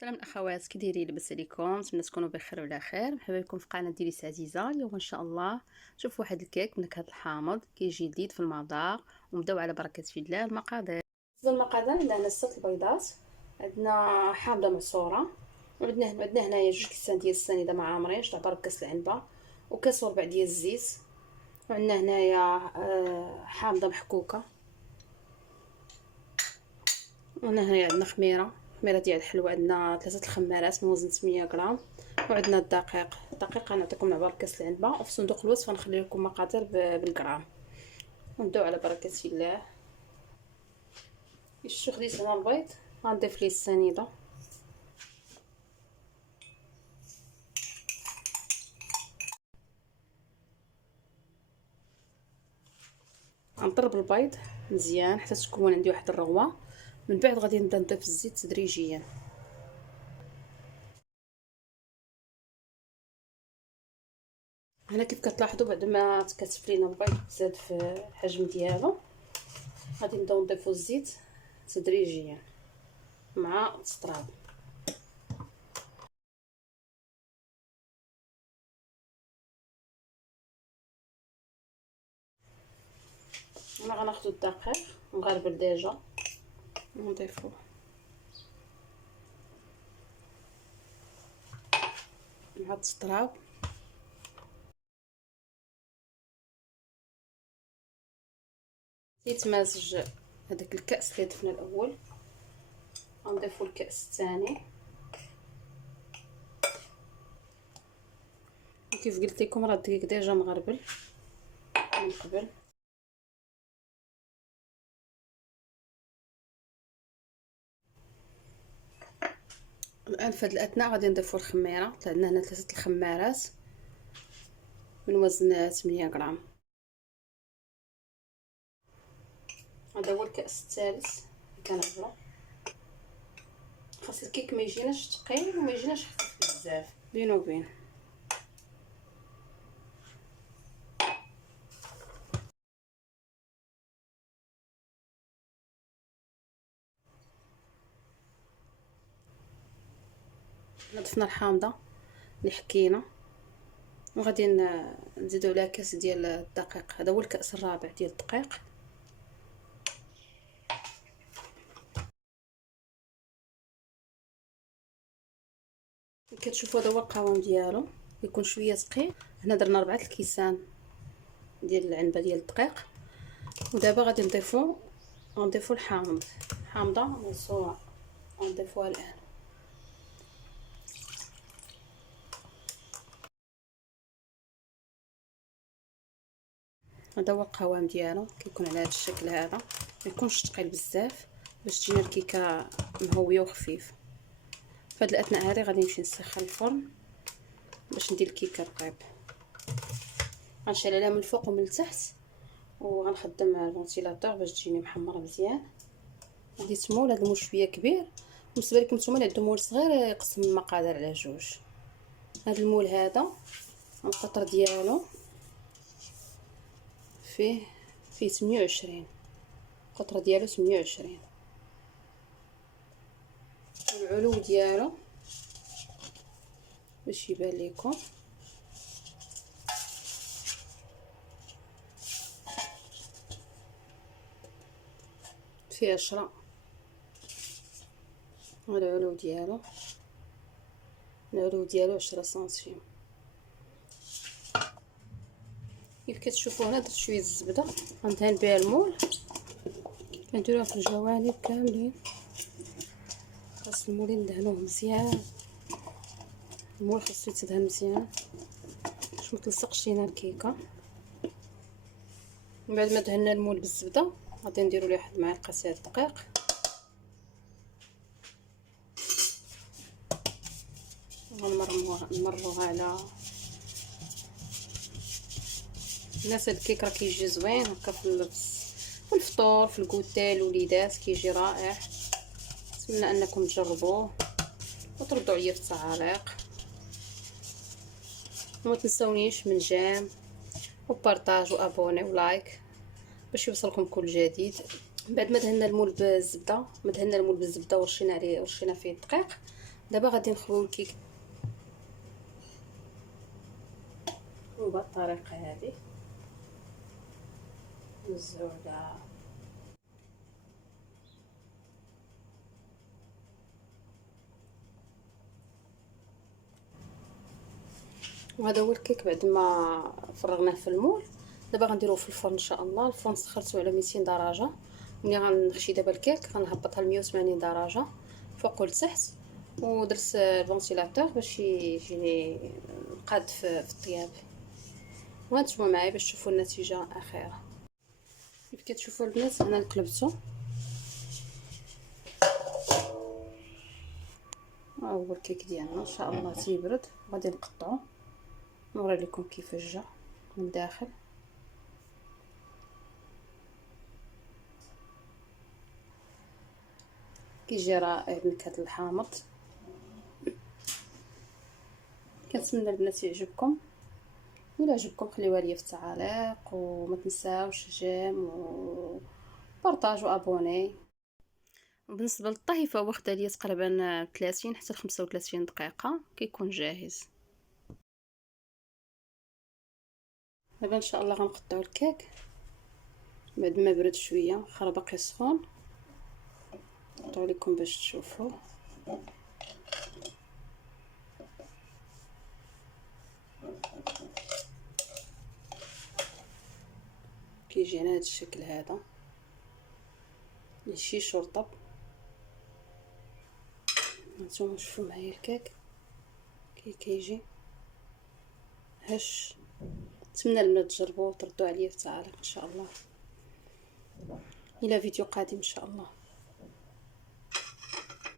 سلام الاخوات، كي دايرين؟ لاباس عليكم؟ نتمنى تكونوا بخير وعلى خير. مرحبا بكم في قناه ديريس عزيزه. اليوم ان شاء الله نشوف واحد الكيك بنكهه الحامض كيجي جديد في المذاق، ونبداو على بركه الله. المقادير: عندنا 6 البيضات، عندنا حامضه معصوره، وعندنا هنايا 2 كيسان ديال السنيده ما عامرينش تعتبر بكاس العنبه، وكاس وربع ديال الزيت. وعندنا هنايا حامضه محكوكه. وهنا عندنا خميره ديال الحلوى، عندنا 3 الخمارات من وزن 800 غرام. وعندنا الدقيق غنعطيكم عبار كاس العنبه، وفي صندوق الوصف غنخلي لكم مقادير بالغرام. ونبداو على بركه الله. شتو خديت هنا البيض، غنضيف ليه السنيده، غنضرب البيض مزيان حتى تكون عندي واحد الرغوه. من بعد غادي نبدا نضيف الزيت تدريجيا. هنا كيف كتلاحظوا بعد ما تكتف لينا البيض زاد في الحجم ديالو، غادي نبداو نضيفوا الزيت تدريجيا مع السطراب. هنا غناخدو الدقيق مغربل ديجا ونضيفوه مع السطراب. يتمازج هذاك الكاس اللي ضفنا الاول، غنضيفو الكاس الثاني. كيف قلت لكم راه الدقيق ديجا مغربل من قبل. الان في هذه الاثناء غادي نضيفو الخميره. عندنا هنا 3 الخمارات من وزن 800 غرام. هذا هو الكاس الثالث كنعملو. خاص الكيك ما يجيناش ثقيل وما يجيناش خفيف بزاف، بين وبين. ضفنا الحامضه اللي حكينا، وغادي نزيدو عليها كاس ديال الدقيق. هذا هو الكاس الرابع ديال الدقيق. كتشوفوا هذا هو القوام ديالو، يكون شويه ثقيل. هنا درنا 4 الكيسان ديال العنبه ديال الدقيق. ودابا غادي نضيفو حامضه منصوعه، غنضيفوها الان. هذا هو القوام ديالو، كيكون على هذا الشكل هذا، ما يكونش ثقيل بزاف باش تجينا الكيكه مهويه وخفيف. فهاد الاثناء هذه غادي نمشي نسخن الفرن باش ندير الكيكه رقيق. غنشعل عليها من الفوق ومن التحت، وغنخدم الفونتيلاتور باش تجيني محمره مزيان. عندي تمول، هذا المول شويه كبير، بالنسبه لكم نتوما اللي عندكم مول صغير يقسم المقادير على 2. هذا المول هذا القطر ديالو فيه 28، القطره ديالو 28. العلو ديالو باش يبان لكم فيه 10. هذا العلو ديالو 10 سنتيم. كيف كتشوفوا هنا درت شويه الزبده غندهن بها المول، كنديروها في الجوانب كاملين. خاص المول ندهنوه مزيان، المول خاصو يتدهن مزيان باش ما تلصقش لينا الكيكه. من بعد ما دهنا المول بالزبده غادي نديرو ليه واحد معلقه ديال الدقيق، غنمرروها على الناس. هاد الكيك راه كيجي زوين هكا في الفطور، في الكوتيل، الوليدات كيجي رائع. نتمنى انكم تجربوه وتردوا عليا في التعاليق، وما تنسونيش من جيم وبارطاج وابوني ولايك باش يوصلكم كل جديد. بعد ما دهنا المول بالزبده ورشينا فيه الدقيق. دابا غادي نخويو الكيك بهذه الطريقه هذه، نوزعو على وهذا هو الكيك بعد ما فرغناه في المول. دابا غنديروه في الفرن ان شاء الله. الفرن سخرته على 200 درجه. ملي غنخشي دابا الكيك غنهبطها ل 180 درجه فوق ولتحت، ودرت الفونتيلاتور باش يجيني قاد في الطياب. وهانتوما معايا باش تشوفوا النتيجه اخيره. كيف كتشوفوا البنات انا قلبته، ها هو الكيك ديالنا ان شاء الله تيبرد. غادي نقطعو نوري لكم كيفاش جا من الداخل. كيجي رائع بنكهه الحامض. كنتمنى البنات يعجبكم. الا عجبكم خليوها ليا في التعاليق، وما تنساوش جيم وبارطاج وابوني. وبالنسبه للطهي فهو واخد ليا تقريبا 30 حتى ل 35 دقيقه كيكون جاهز. دابا ان شاء الله غنقطعوا الكيك بعد ما برد شويه، خا باقي سخون. نقطعوا لكم باش تشوفوا. كيجينا هذا الشكل هذا، ماشي رطب. هانتوما شوفوا معايا الكيك كيجي هش. نتمنى البنات تجربوه وتردوا عليا في التعاليق ان شاء الله. الى فيديو قادم ان شاء الله.